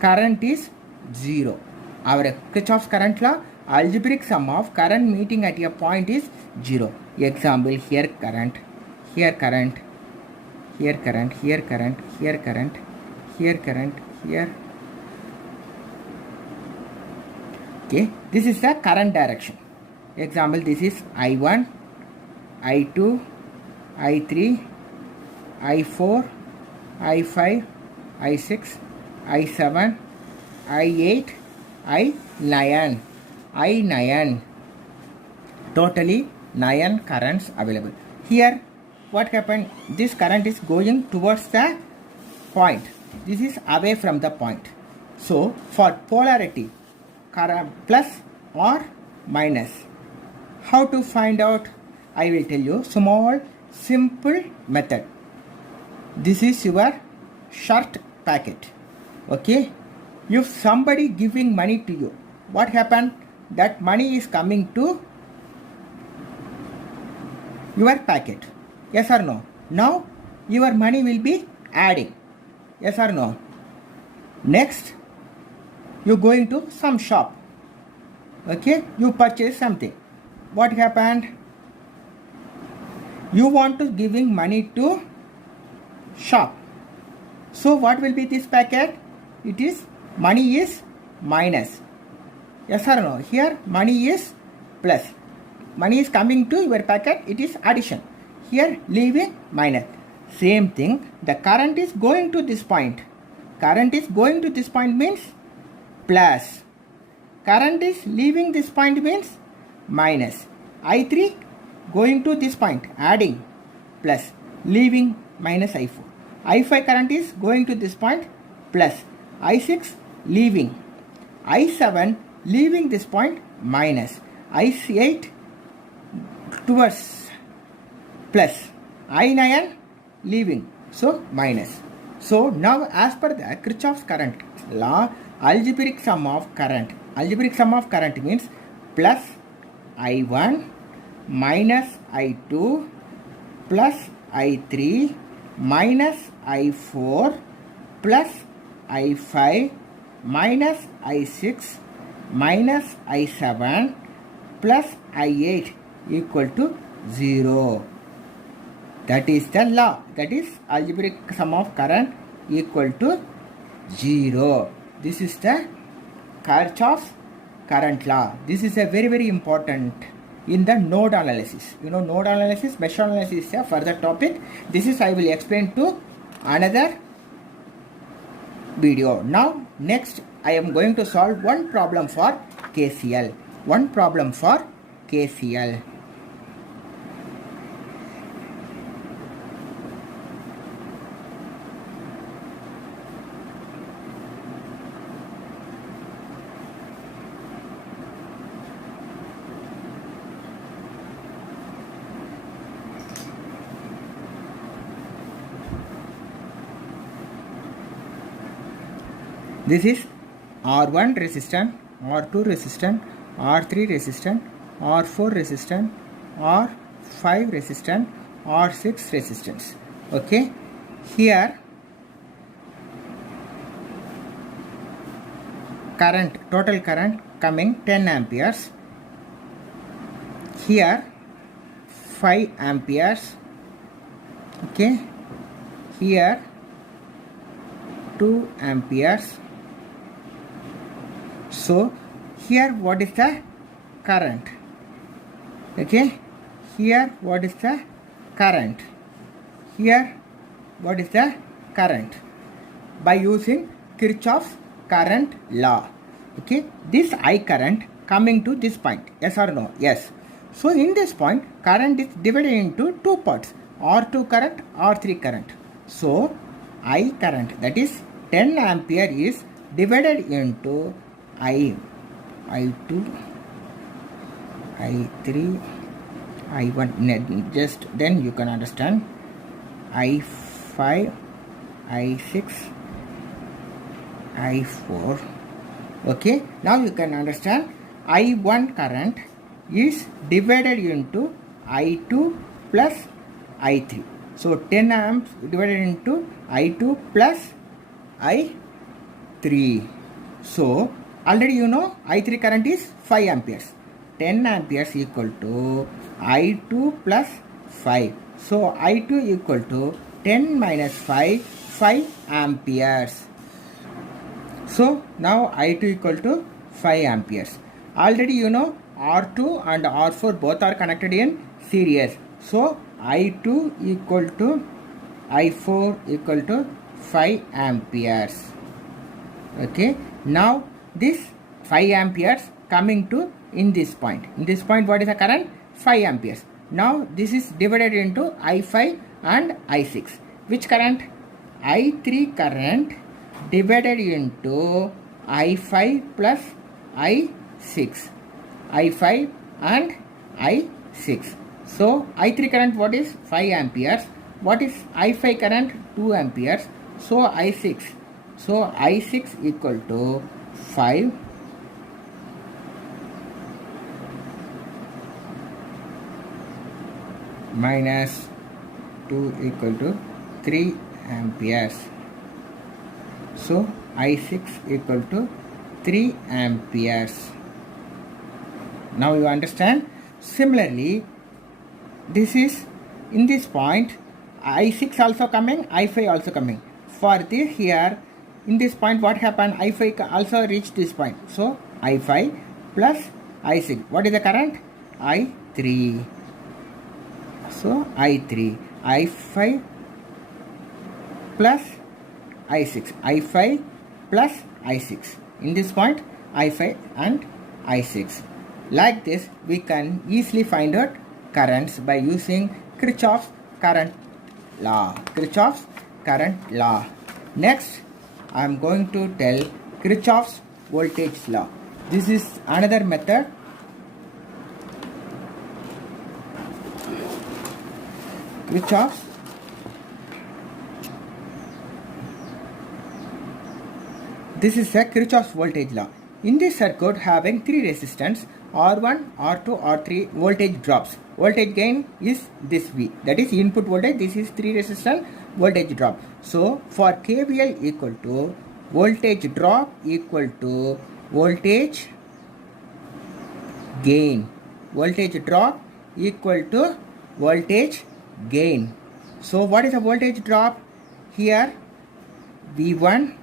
current is 0. Our Kirchhoff's current law, algebraic sum of current meeting at a point is 0. Example, here current, here current, here current, here current, here current, here current, here. Okay, this is the current direction. Example, this is I1, I2, I3, I4, I5, I6, I7, I8, I9. I9. Totally 9 currents available. Here, what happened? This current is going towards the point. This is away from the point. So, for polarity, current plus or minus, how to find out? I will tell you small simple method. This is your short packet. Okay, if somebody giving money to you, what happened? That money is coming to your packet. Yes or no? Now your money will be adding. Yes or no? Next, you going to some shop. Okay, you purchase something. What happened? You want to giving money to shop. So what will be this packet? It is money is minus. Yes or no? Here money is plus. Money is coming to your packet. It is addition. Here leaving minus. Same thing. The current is going to this point. Current is going to this point means plus. Current is leaving this point means minus. I3 going to this point, adding, plus, leaving minus I4. I5 current is going to this point, plus. I6 leaving. I7 leaving this point, minus. I8 towards plus. I9 leaving, so minus. So now as per the Kirchhoff's current law, algebraic sum of current means plus I1 minus I2 plus I3 minus I4 plus I5 minus I6 minus I7 plus I8 equal to 0. That is the law. That is algebraic sum of current equal to 0. This is the Kirchhoff's current law. This is a very important in the node analysis. You know, node analysis, mesh analysis is a further topic. This is I will explain to another video. Now next I am going to solve one problem for KCL. One problem for KCL. This is R1 resistant, R2 resistant, R3 resistant, R4 resistant, R5 resistant, R6 resistance. Okay, here current, total current coming 10 amperes. Here 5 amperes. Okay, here 2 amperes. So here what is the current? Okay, here what is the current? Here what is the current? By using Kirchhoff's current law. Okay, this I current coming to this point, yes or no? Yes. So in this point current is divided into two parts, R2 current, R3 current. So I current, that is 10 ampere, is divided into I2, I3, I1. Just then you can understand. I5, I6, I4. Okay, now you can understand. I1 current is divided into I2 plus I3. So 10 amps divided into I2 plus I3. So already you know I3 current is 5 amperes. 10 amperes equal to I2 plus 5. So I2 equal to 10 minus 5, 5 amperes. So now I2 equal to 5 amperes. Already you know R2 and R4 both are connected in series. So I2 equal to I4 equal to 5 amperes. Okay, now this 5 amperes coming to in this point. In this point what is the current? 5 amperes. Now this is divided into I5 and I6. Which current? I3 current divided into I5 plus I6. I5 and I6. So I3 current what is? 5 amperes. What is I5 current? 2 amperes. So I6. So I6 equal to 5 minus 2 equal to 3 amperes. So I6 equal to 3 amperes. Now you understand. Similarly, this is in this point I6 also coming, I5 also coming. For this here, in this point what happened? I5 also reached this point. So I5 plus I6. What is the current? I3. So I3. I5 plus I6. I5 plus I6. In this point I5 and I6. Like this we can easily find out currents by using Kirchhoff's current law. Kirchhoff's current law. Next I am going to tell Kirchhoff's voltage law. This is another method. Kirchhoff's This is a Kirchhoff's voltage law. In this circuit having three resistance R1, R2, R3, voltage drops. Voltage gain is this V. That is input voltage. This is three resistance voltage drop. So for KVL equal to voltage drop equal to voltage gain. Voltage drop equal to voltage gain. So what is the voltage drop? Here V1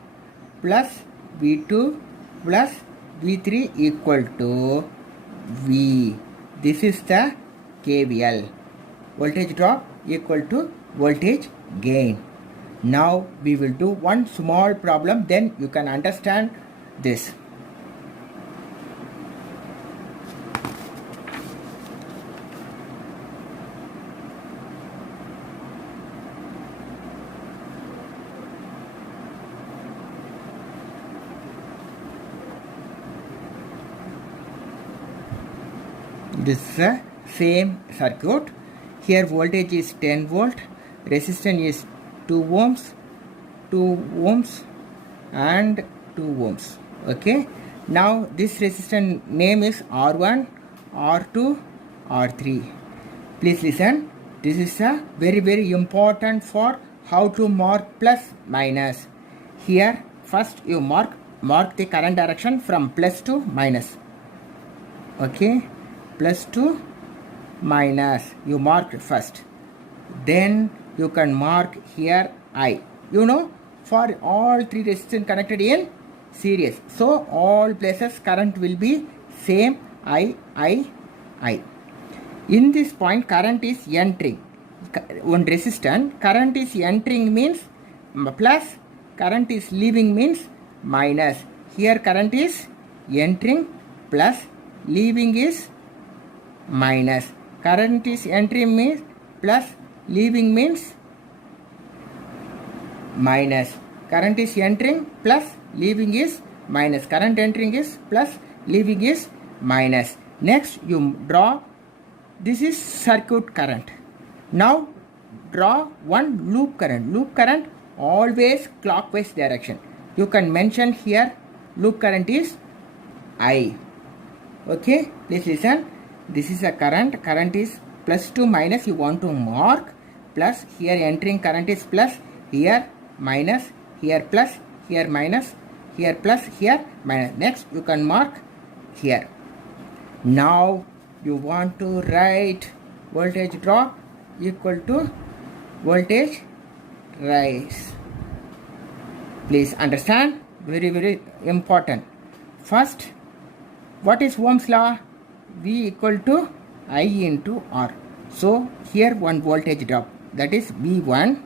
plus V2 plus V3 equal to V. This is the KVL. Voltage drop equal to voltage gain. Now we will do one small problem, then you can understand this. This is the same circuit. Here voltage is 10 volt, resistance is 2 ohms and 2 ohms. Okay. Now this resistance name is R1, R2, R3. Please listen. This is a very important for how to mark plus minus. Here first you mark the current direction from plus to minus. Okay. Plus to minus you mark first, then you can mark here I. You know, for all three resistors connected in series, so all places current will be same I. In this point current is entering. One resistance current is entering means plus, current is leaving means minus. Here current is entering plus, leaving is minus. Current is entering means plus, leaving means minus. Current is entering plus, leaving is minus. Current entering is plus, leaving is minus. Next you draw, this is circuit current. Now draw one loop current. Loop current always clockwise direction. You can mention here loop current is I. Okay, please listen. This is a current. Current is plus to minus. You want to mark plus. Here entering current is plus. Here minus. Here plus. Here minus. Here plus. Here minus. Next you can mark here. Now you want to write voltage drop equal to voltage rise. Please understand. Very important. First, what is Ohm's law? V equal to I into R. So here one voltage drop, that is V1.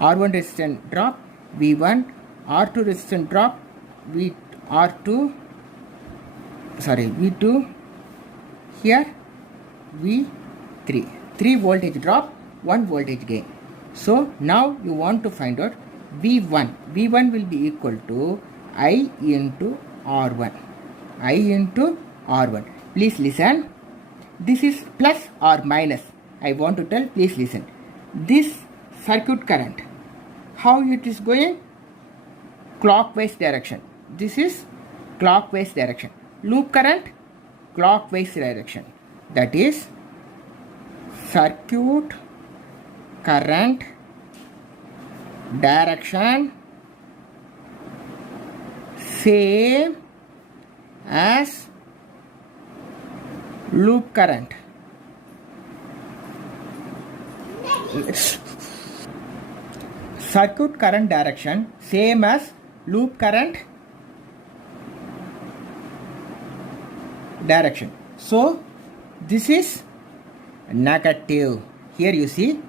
R1 resistance drop V1. R2 resistance drop V2. Here V3. 3 voltage drop, 1 voltage gain. So now you want to find out V1. V1 will be equal to I into R1. I into R1. Please listen. This is plus or minus. I want to tell, please listen. This circuit current, how it is going? Clockwise direction. This is clockwise direction. Loop current, clockwise direction. That is circuit current direction same as loop current. Circuit current direction same as loop current direction. So this is negative. Here you see,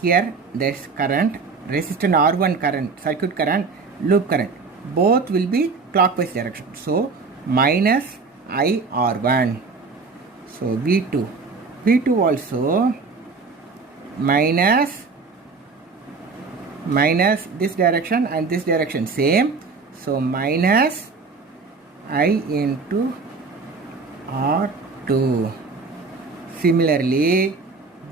here this current, resistor R1 current, circuit current, loop current, both will be clockwise direction. So minus I R1. So V2. V2 also minus this direction and this direction same. So minus I into R2. Similarly,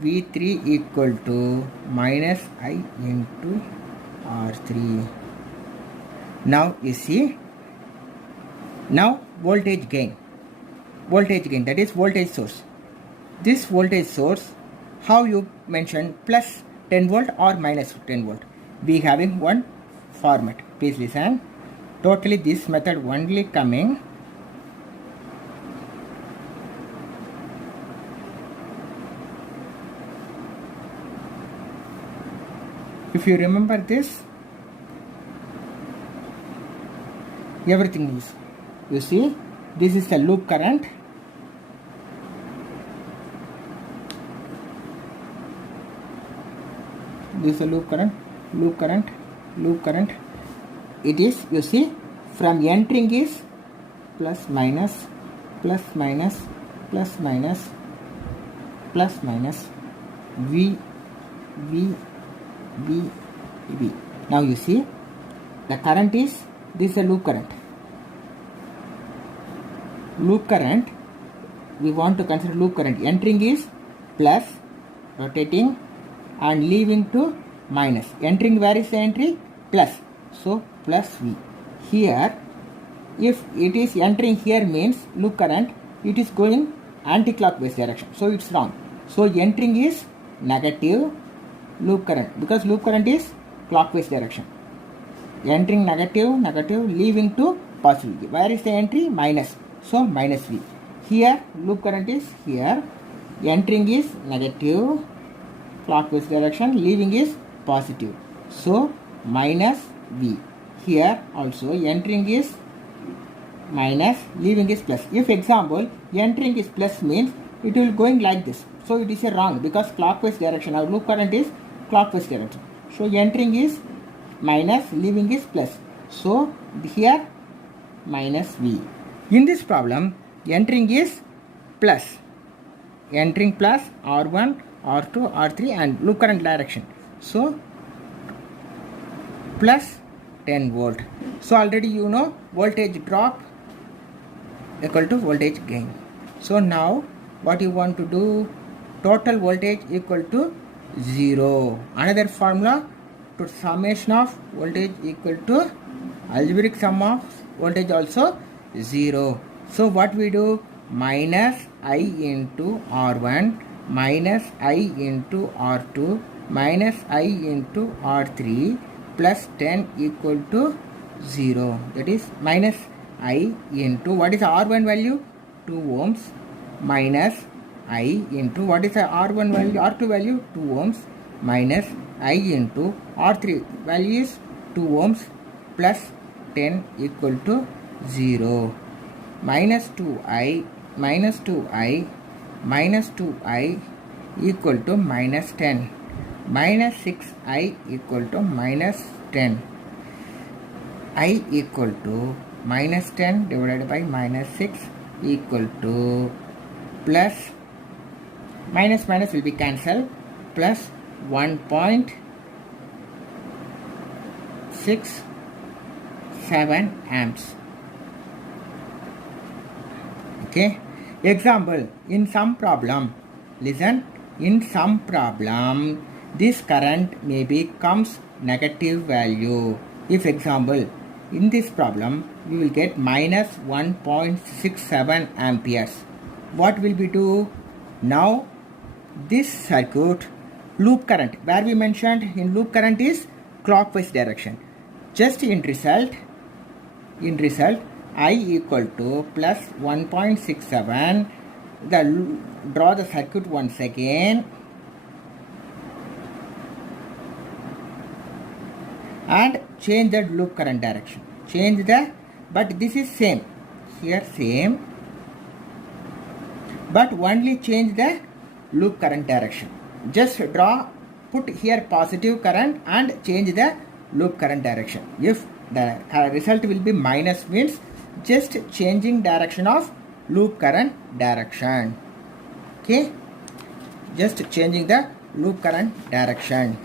V3 equal to minus I into R3. Now you see, now voltage gain, that is voltage source. This voltage source, how you mention plus 10 volt or minus 10 volt. we having one format. Please listen. Totally this method only coming. If you remember this, everything is, you see, this is the loop current. This is a loop current, loop current, loop current. It is, you see, from entering is plus minus, plus minus, plus minus, plus minus, V, V, V, V. Now you see, the current is, this is a loop current. Loop current, we want to consider loop current. Entering is plus, rotating, and leaving to minus. Entering, where is the entry? Plus. So plus V. Here, if it is entering here means loop current, it is going anti-clockwise direction. So it's wrong. So entering is negative loop current, because loop current is clockwise direction. Entering negative, negative, leaving to positive. Where is the entry? Minus. So minus V. Here loop current is here. Entering is negative clockwise direction, leaving is positive. So minus V. Here also entering is minus, leaving is plus. If example entering is plus means it will going like this. So it is a wrong, because clockwise direction, our loop current is clockwise direction. So entering is minus, leaving is plus. So here minus V. In this problem, entering is plus. Entering plus R1, R2, R3 and loop current direction. So plus 10 volt. So already you know voltage drop equal to voltage gain. So now what you want to do? Total voltage equal to 0. Another formula, to summation of voltage equal to algebraic sum of voltage also 0. So what we do? Minus I into R1 minus I into R2 minus I into R3 plus 10 equal to 0. That is minus I into, what is the R1 value? 2 ohms minus I into, what is the R1 value? R2 value? 2 ohms minus I into R3 value is 2 ohms plus 10 equal to 0. Minus 2I minus 2I minus 2I equal to minus 10. Minus 6I equal to minus 10. I equal to minus 10 divided by minus 6 equal to plus, minus minus will be cancelled, plus 1.67 amps. Okay. Example, in some problem, listen, in some problem, this current may becomes negative value. If example, in this problem, we will get minus 1.67 amperes. What will we do? Now, this circuit, loop current, where we mentioned in loop current is clockwise direction. Just in result, I equal to plus 1.67. Draw the circuit once again and change the loop current direction. Change the, but this is same. Here same, but only change the loop current direction. Just draw, put here positive current and change the loop current direction. If the result will be minus means just changing direction of loop current direction. Okay, just changing the loop current direction.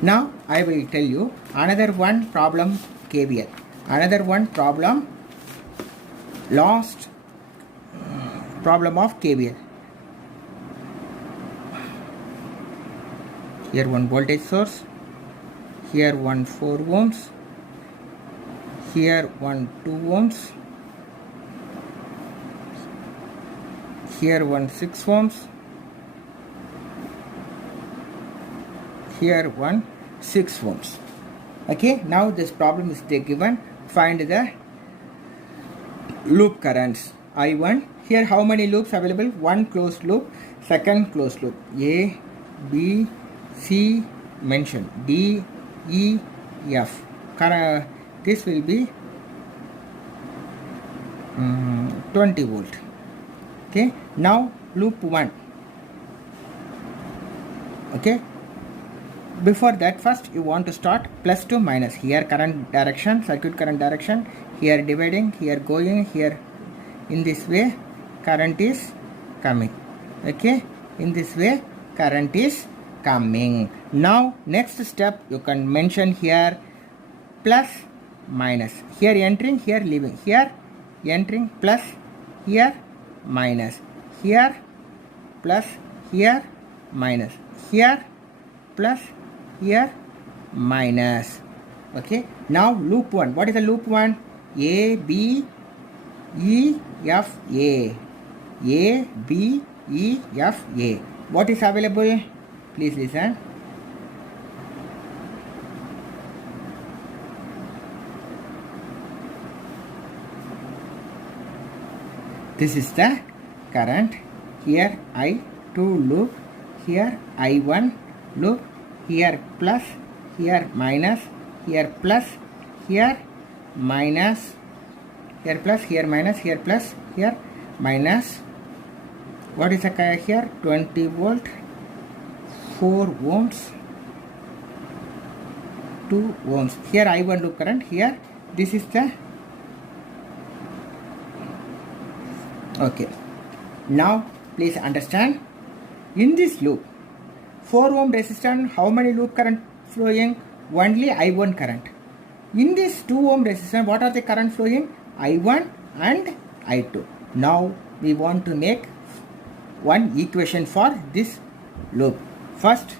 Now I will tell you another one problem KVL. Another one problem, last problem of KVL. Here one voltage source, here one 4 ohms, here one 2 ohms, here one 6 ohms, here 1 6 ohms. Okay, now this problem is given. Find the loop currents. I1, here how many loops available? One closed loop, second closed loop, A, B, C mentioned, D, E, F. This will be 20 volt. Okay, now loop 1. Okay, before that, first you want to start plus to minus. Here current direction, circuit current direction, here dividing, here going, here in this way current is coming. Okay, in this way current is coming. Now next step you can mention here plus minus. Here entering, here leaving. Here entering plus, here minus. Here plus, here minus. Here plus, here minus. Okay, now loop 1. What is the loop 1? A, B, E, F, A. A, B, E, F, A. What is available? Please listen. This is the current. Here I2 loop, here I1 loop, here plus, here minus, here plus, here minus, here plus, here minus, here plus, here minus. What is the here? 20 volt, 4 ohms, 2 ohms. Here I1 loop current, here this is the. Okay, now please understand, in this loop 4 ohm resistance, how many loop current flowing? Only I1 current. In this 2 ohm resistance, what are the current flowing? I1 and I2. Now we want to make one equation for this loop. First,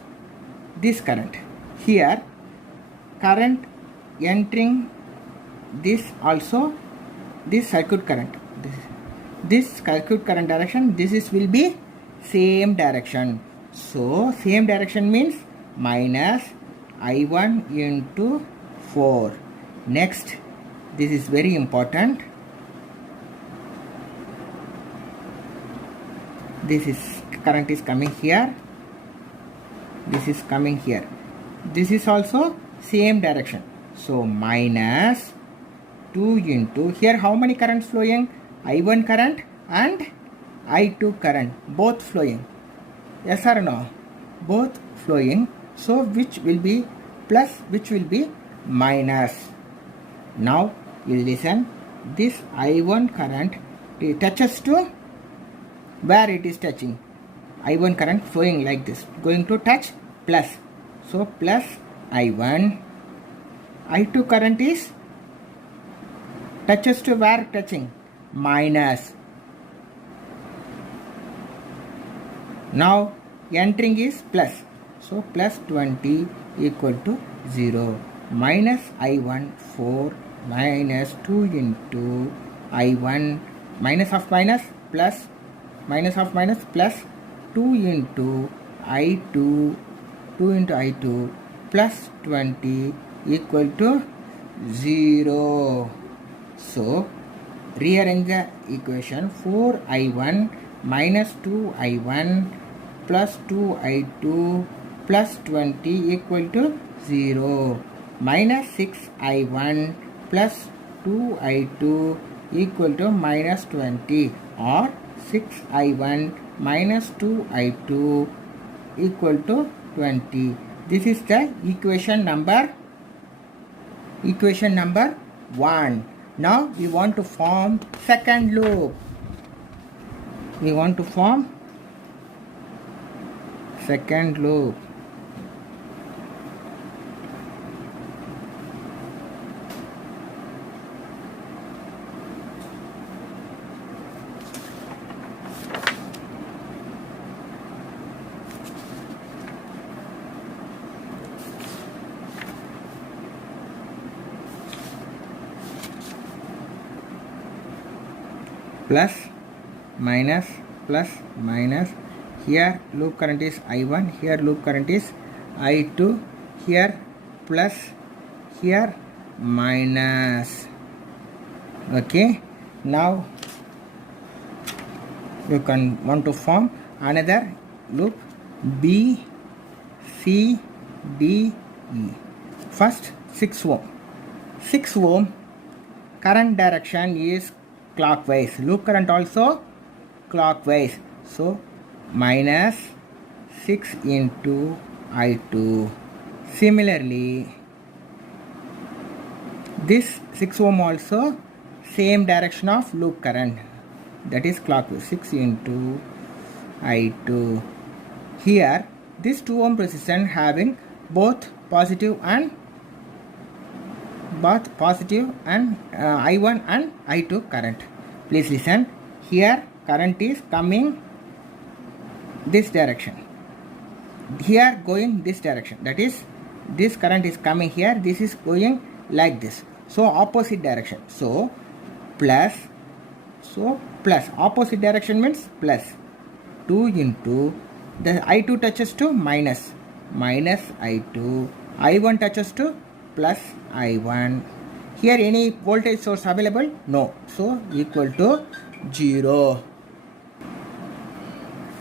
this current. Here current entering this also, this circuit current. This circuit current direction, this is will be same direction. So same direction means minus I1 into 4. Next, this is very important. This is current is coming here. This is coming here. This is also same direction. So minus 2 into, here how many currents flowing? I1 current and I2 current, both flowing. Yes or no? Both flowing. So which will be plus, which will be minus. Now you listen. This I1 current, it touches to where it is touching. I1 current flowing like this, going to touch plus. So plus I1. I2 current is touches to where touching? Minus. Now entering is plus. So plus 20 equal to 0. Minus I1 4 minus 2 into I1, minus of minus plus, minus of minus plus 2 into I2, 2 into I2 plus 20 equal to 0. So rearrange the equation. 4I1 minus 2I1 plus 2I2 plus 20 equal to 0. Minus 6I1 plus 2I2 equal to minus 20, or 6I1 minus 2I2 equal to 20. This is the equation number 1. Now we want to form second loop. We want to form second loop. Plus, minus, plus, minus. Here loop current is I1, here loop current is I2, here plus, here minus. Okay, now you can want to form another loop B, C, D, E. First 6 ohm. 6 ohm current direction is clockwise. Loop current also clockwise. So minus 6 into I2. Similarly, this 6 ohm also same direction of loop current, that is clockwise. 6 into I2. Here this 2 ohm resistance having both positive and I1 and I2 current. Please listen. Here current is coming this direction. Here going this direction. That is, this current is coming here. This is going like this. So opposite direction. So plus. So plus. Opposite direction means plus. 2 into the I2 touches to minus. Minus I2. I1 touches to plus I1. Here any voltage source available? No. So equal to 0.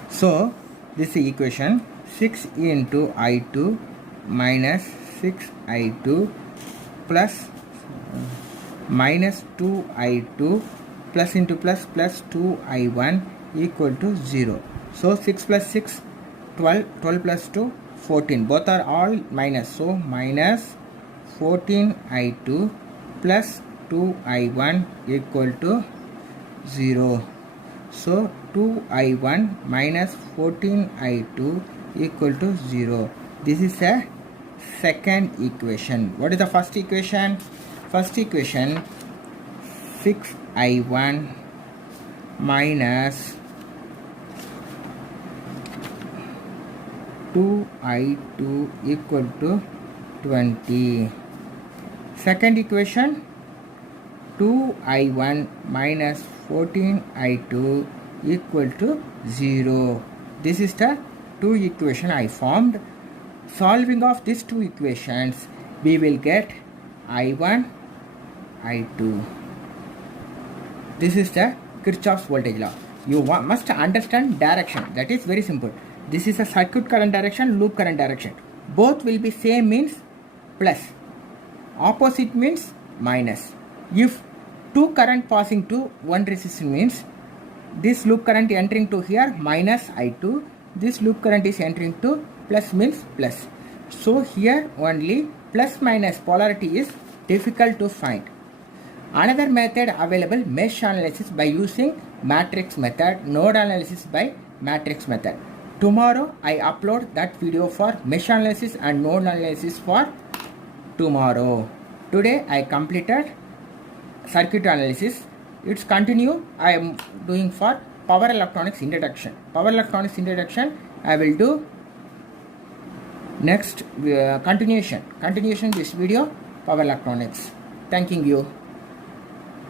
So this is equation. 6 into I2 minus 6 I2 plus minus 2 I2 plus into plus plus 2 I1 equal to 0. So 6 plus 6 12, 12 plus 2 14. Both are all minus. So minus 14 I2 plus 2 I1 equal to 0. So 2 I1 minus 14 I2 equal to 0. This is a second equation. What is the first equation? First equation, 6 I1 minus 2 I2 equal to 20. Second equation, 2 I1 minus 14 I2 equal to 0. This is the two equation I formed. Solving of these two equations, we will get I1, I2. This is the Kirchhoff's voltage law. You must understand direction. That is very simple. This is a circuit current direction, loop current direction. Both will be same means plus. Opposite means minus. If two current passing to one resistance means this loop current entering to here minus I2. This loop current is entering to plus means plus. So here only plus minus polarity is difficult to find. Another method available, mesh analysis by using matrix method, node analysis by matrix method. Tomorrow I upload that video for mesh analysis and node analysis for tomorrow. Today I completed circuit analysis. It's continue I am doing for power electronics introduction. Power electronics introduction I will do next continuation this video, power electronics. Thanking you.